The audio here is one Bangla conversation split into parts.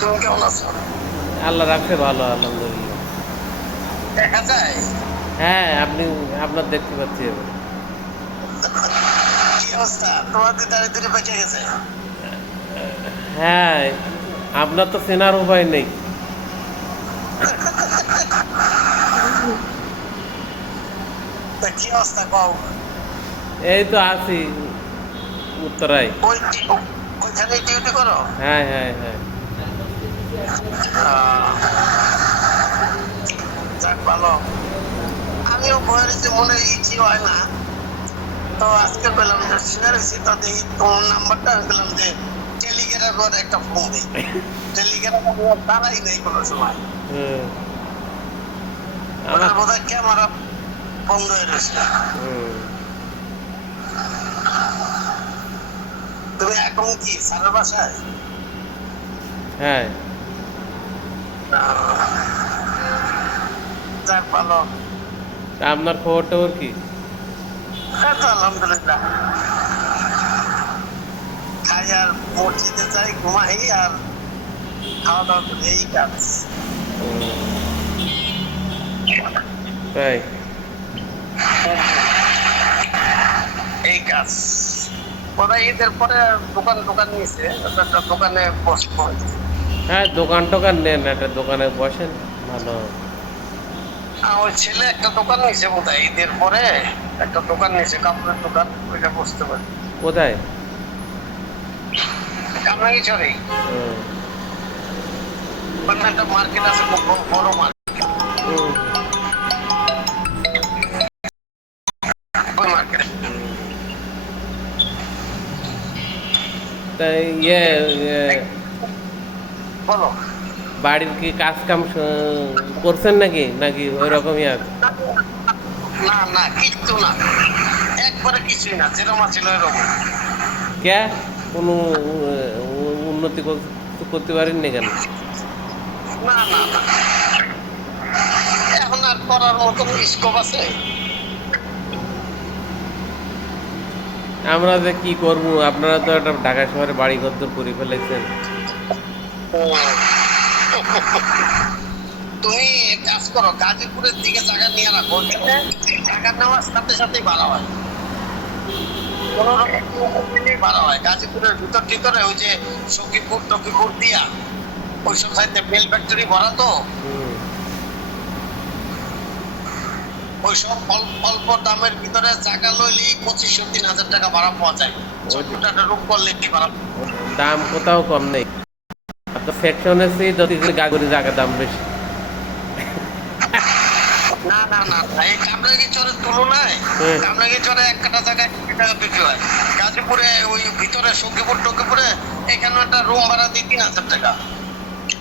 তুমি কেমন আছো? আল্লাহ রাখছে ভালো, আলহামদুলিল্লাহ। দেখা যায়? হ্যাঁ, আপনার দেখতে পাচ্ছি এবার। কি অবস্থা? তোমার দিয়ে দাঁড়িয়ে বেঁচে গেছে। হ্যাঁ, আপনার তো চেনার উপায় নেই। তা কি অবস্থা কও? এই তো আছি উত্তরায়। ওই ওইখানে ডিউটি করো? হ্যাঁ, হ্যাঁ, হ্যাঁ। যাক ভালো। আমিও বইয়ের যে মনে ইচ্ছি হয় না, তো আজকে পেলাম যে শুনেছি, তো দেখি তোমার নাম্বারটা পেলাম যে টেলিগ্রামের একটা ফোন দিই। টেলিগ্রাম তারাই নেই কোনো সময়। হুম, আমার ওটার বোধহয় ক্যামেরা বন্ধ হয়ে রয়েছে। হুম, তুমি এখন কি স্যারের বাসায়? হ্যাঁ। যাক ভালো। তা আপনার খবর টবর কি? এই তো আলহামদুলিল্লাহ। খাই আর মসজিদে যাই, ঘুমাই আর খাওয়া দাওয়া করি, এই কাজ। তাই? এই কাজ বোধহয় ঈদের পরে দোকান দোকান নিয়েছে, একটা দোকানে বসবো। হ্যাঁ, দোকান টোকান নেন, একটা দোকানে বসেন, ভালো। ওই ছেলে একটা দোকান নিয়েছে বোধহয় ঈদের পরে, একটা দোকান নিয়েছে, কাপড়ের দোকান, ওইটা বসতে পারে। কোথায়? কামরাঙ্গি চরেই হুম, ওখানে একটা মার্কেট আছে, খুব বড় মার্কেট। হুম, ওই মার্কেটে হুম। তাই ইয়ে, বলো। বাড়ির কি কাজ কাম করছেন নাকি নাকি ওই রকমই আছে? না না, কিচ্ছু না, একবারে কিছুই না, যেরকম ছিল এরকম। কে কোনো উন্নতি করতে পারেননি কেন? না না না, এখন আর করার মতন স্কোপ আছে? আমরা যে কি করবো, আপনারা তো একটা ঢাকা শহরে বাড়ি ঘরদর করে ফেলেছেন। তুমি এক কাজ করো, গাজীপুরের দিকে জায়গা নিয়ে রাখো, ওইখানে টাকা নেওয়ার সাথে সাথেই ভাড়া হয়, কোনো রকম ভাড়া হয়। গাজীপুরের ভিতর ভিতরে ওই যে সখীপুর টকিপুর দিয়া ওইসব সাইডে বেল ফ্যাক্টরি ভরা, তো হুম। ওইসব অল্প দামের ভিতরে জায়গা লইলে 2500-3000 টাকা ভাড়া পাওয়া যায়। ওই ছোট্ট একটা রুম করলে কি ভাড়া? দাম কোথাও কম নেই। আপনার সেকশনে সেই গাগরি জায়গার দাম বেশি। না না না না, এই কামরাঙ্গি চরের তুলনায় হ্যাঁ, কামরাঙ্গি চরে এক কাটা জায়গায় 1 টাকা বিক্রি হয়। গাজীপুরে ওই ভিতরে সখীপুর টকিপুরে এখানে একটা রুম ভাড়া দিই 3000 টাকা,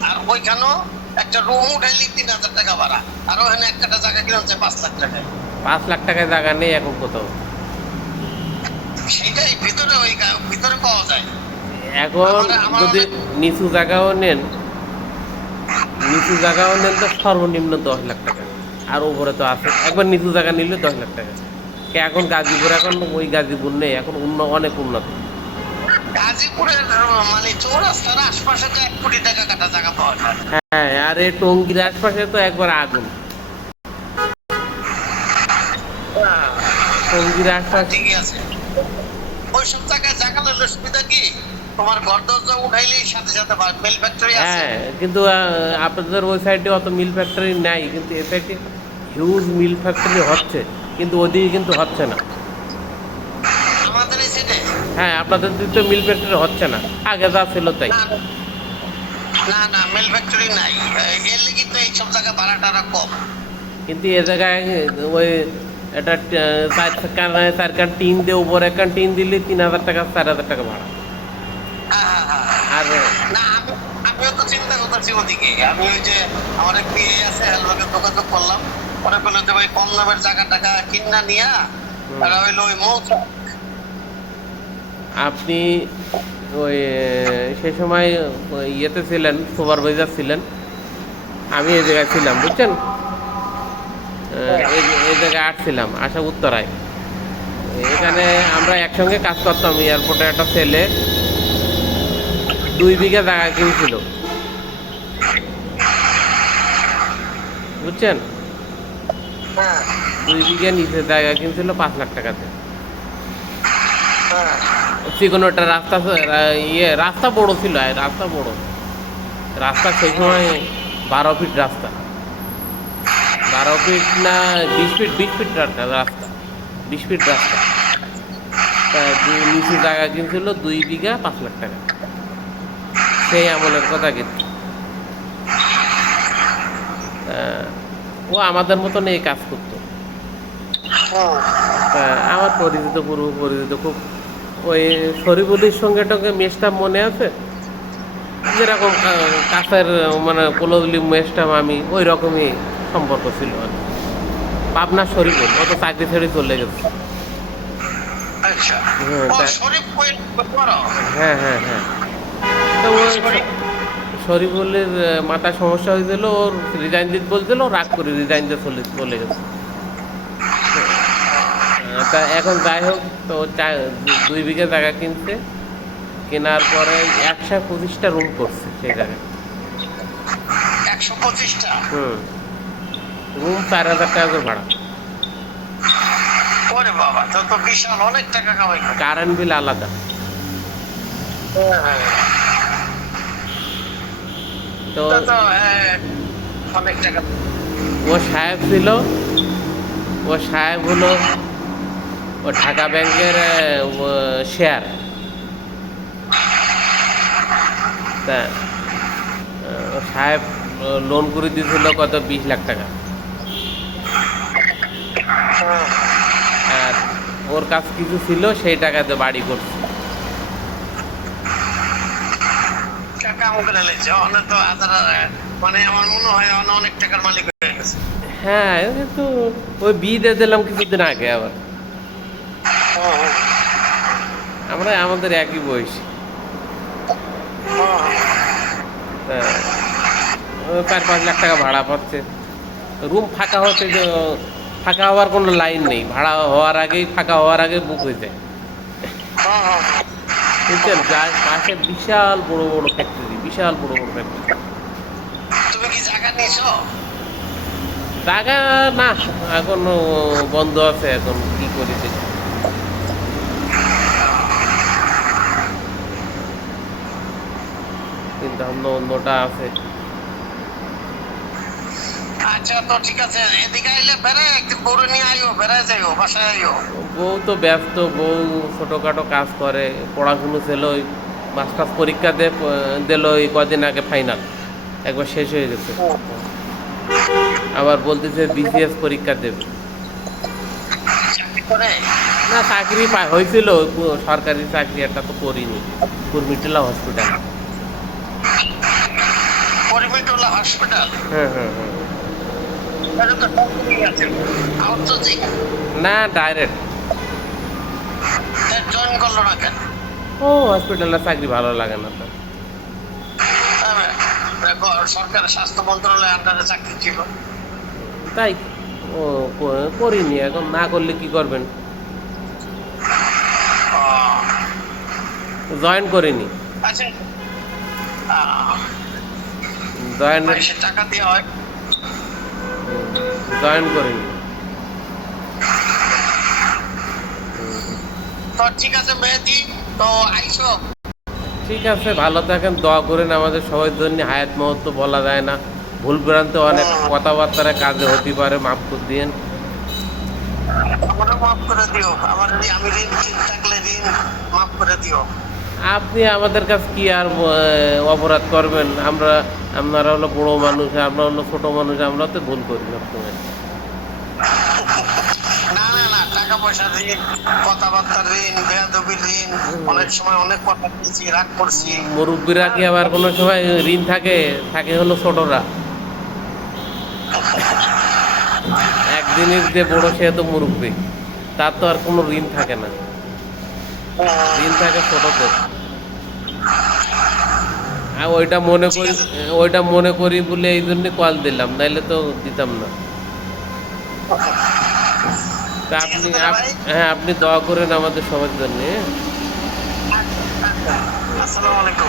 আর ওইখানেও একটা রুম উঠাইলি 3000 টাকা ভাড়া, আর ওখানে এক কাটা জায়গা কিনে হচ্ছে 5 লাখ টাকায়। 5 লাখ টাকায় জায়গা নেই এখন কোথাও। সেইটাই ভিতরে, ওই ভিতরে পাওয়া যায়। এখন আমার যদি অনেক নিচু জায়গাও নেন, নিচু জায়গাও নেন তো সর্বনিম্ন 10 লাখ টাকা। আর উপরে তো আছে, একবার নিচু জায়গা নিলে 10 লাখ টাকা। এখন গাজীপুর, এখন ওই গাজীপুর নেই, এখন অনেক উন্নত। গাজীপুরের মানে চৌরাস্তার আশপাশে তো 1 কোটি টাকা কাটা জায়গা পাওয়া যায়। হ্যাঁ, আর এই টঙ্গীর আশপাশে তো একবার আগুন। হ্যাঁ, টঙ্গীর আশপাশ। ঠিকই আছে। ওইসব জায়গায় জায়গা লইলে সুবিধা কি, তোমার ঘর দরজা উঠাইলেই সাথে সাথে বেল ফ্যাক্টরি আছে। হ্যাঁ, কিন্তু আপনাদের ওই সাইডে অত মিল ফ্যাক্টরি নাই, কিন্তু এ সাইডে হিউজ মিল ফ্যাক্টরি হচ্ছে, কিন্তু ওদিকে কিন্তু হচ্ছে না। আমাদের এই সাইডে হ্যাঁ, আপনাদের দিকে তো মিল ফ্যাক্টরি হচ্ছে না, আগে যা ছিল তাই। না না না, মিল ফ্যাক্টরি নাই, এর লিগে তো এইসব জায়গা ভাড়া টাড়া কম। কিন্তু এ জায়গায় ওই একটা চার কান টিন দিয়ে উপরে একখান টিন দিলে 3,000 টাকা 4,000 টাকা ভাড়া। হ্যাঁ হ্যাঁ হ্যাঁ। আর না আমিও তো চিন্তা করতেছি ওদিকে। আমি ওই যে আমার এক বিয়ে আছে, হেলমেটে যোগাযোগ করলাম, ওরা বললো যে ভাই কম দামের জায়গা টাকা কিনা নিয়া, হুম, আর হইলো ওই মৌচা। আপনি ওই সে সময় ওই ইয়েতে ছিলেন, সুপারভাইজার ছিলেন, আমি এই জায়গায় ছিলাম, বুঝছেন। এই জায়গায় আসছিলাম, আসা উত্তরায়। এখানে আমরা একসঙ্গে কাজ করতাম। এয়ারপোর্টে একটা ছেলে 2 বিঘা জায়গা কিনছিল, বুঝছেন? হ্যাঁ 2 বিঘা নিচে জায়গা কিনছিল 5 লাখ টাকাতে। হ্যাঁ চিকন একটা রাস্তা রাস্তা বড় ছিল, রাস্তা বড়। রাস্তা সেই সময় 12 ফিট রাস্তা। 12 ফিট না 20 ফিট, 20 ফিট রাস্তা, 20 ফিট রাস্তা। তা নিচু জায়গা কিনছিল 2 বিঘা 5 লাখ টাকা। সেই আমলের কথা কিন্তু। ও আমাদের মতন এই কাজ করতো। তা আমার পরিচিত, পূর্ব পরিচিত খুব, ওই শরীফুলের সঙ্গে টঙ্গে মেশটা মনে আছে? যেরকম কাছের মানে কোলগুলি মেশটাম আমি, ওই রকমই সম্পর্ক ছিল আর কি। পাবনা শরীফুল, ও তো চাকরি ছেড়ে চলে গেছে। আচ্ছা হ্যাঁ ও শরীফ কই বড় হ্যাঁ হ্যাঁ হ্যাঁ। তো ওই শরীফুলের মাথায় সমস্যা হয়েছিল, ওর রিজাইন দিতে বলছিল, রাগ করে রিজাইন দিয়ে চলে গেছে। তা এখন যাই হোক, তো 2 বিঘা জায়গা কিনছে। কেনার পরে 125টা রুম করছে সেই জায়গায়। 125টা রুম 4,000 টাকা করে ভাড়া। ওরে বাবা, তো তো বিশাল অনেক টাকা কামাই করে। কারেন্ট বিল আলাদা। তো তো তো অনেক টাকা। ও সাহেব ছিল, ও সাহেব হলো ও ঢাকা ব্যাংকের শেয়ার। তা ও সাহেব লোন করে দিয়েছিল কত 20 লাখ টাকা। আর ওর কাছ কিছু ছিল, সেই টাকাতে বাড়ি করছে। কাম করে লেছে অনেক তো মানে আমার মনে হয় অনেক টাকার মালিক হয়ে গেছে। হ্যাঁ কিন্তু ওই বিয়ে দিয়ে দিলাম কিছুদিন আগে আবার। আমরা আমাদের একই বয়স। তা 4-5 লাখ টাকা ভাড়া পাচ্ছে। রুম ফাঁকা হতে ফাঁকা হওয়ার কোনো লাইন নেই, ভাড়া হওয়ার আগেই, ফাঁকা হওয়ার আগে বুক হয়ে যায়। বুঝছেন? যার পাশে বিশাল বড় বড় ফ্যাক্টরি, বিশাল বড় বড় ফ্যাক্টরি। তুমি কি জায়গা নিয়েছো? জায়গা না, এখন বন্ধ আছে, এখন কি করি দেখি। চিন্তা ভাবনা অন্যটা আছে। আচ্ছা তো ঠিক আছে, এদিকে আইলে বেড়ে একদিন বউরে নিয়ে আইও, বেড়ায় যাইও, বাসায় আইও। বউ তো ব্যস্ত, বউ ছোটোখাটো কাজ করে, পড়াশুনো ছিল, ওই মাস্টার্স পরীক্ষা দিল ওই কদিন আগে, ফাইনাল একবার শেষ হয়ে গেছে। আবার বলতেছে বিসিএস পরীক্ষা দেবে। চাকরি করে? না চাকরি হয়েছিল, সরকারি চাকরি একটা তো করিনি, কুর্মিটোলা হসপিটাল। পরিমিটোলা হসপিটাল? হ্যাঁ হ্যাঁ হ্যাঁ। এটা তো সরকারি আছে, আউটসোর্সিং। না ডাইরেক্ট। জয়েন করলো না কেন? ও হসপিটালের চাকরি ভালো লাগে না তো। সরকারের স্বাস্থ্য মন্ত্রণালয়ের আন্ডারে চাকরি ছিল। তাই ও করিনি, এখন না করলে কি করবেন, জয়েন করিনি। আচ্ছা জয়েন সে টাকা দেওয়া হয়? জয়েন করিনি। তো ঠিক আছে মেহেদি, তো আইসো। ঠিক আছে, ভালো থাকেন, দোয়া করেন আমাদের সবার জন্য। হায়াত মহত্ব বলা যায় না, ভুল ভ্রান্তি অনেক কথাবার্তার কাজে হতে পারে, মাফ করে দিন। আমারও মাফ করে দিও, আমার আমি ঋণ থাকলে ঋণ মাফ করে দিও। আপনি আমাদের কাছে কি আর অপরাধ করবেন? আপনারা হলো বড় মানুষ, আমরা হলো ছোট মানুষ, আমরা তো ভুল করি সবসময়। না না না, টাকা পয়সার ঋণ, কথাবার্তার ঋণ, বেয়াদবির ঋণ, অনেক সময় অনেক কথা বলছি, রাগ করছি। মুরব্বীরা কি আবার কোনো সময় ঋণ থাকে? থাকে হলো ছোটরা। একদিনের যে বড় সে তো মুরব্বী, তার তো আর কোনো ঋণ থাকে না, ঋণ থাকে ছোটদের। আর ওইটা মনে করি বলে এই জন্য কল দিলাম, নাইলে তো দিতাম না। তা আপনি হ্যাঁ, আপনি দোয়া করেন আমাদের সবার জন্য। আসসালামু আলাইকুম।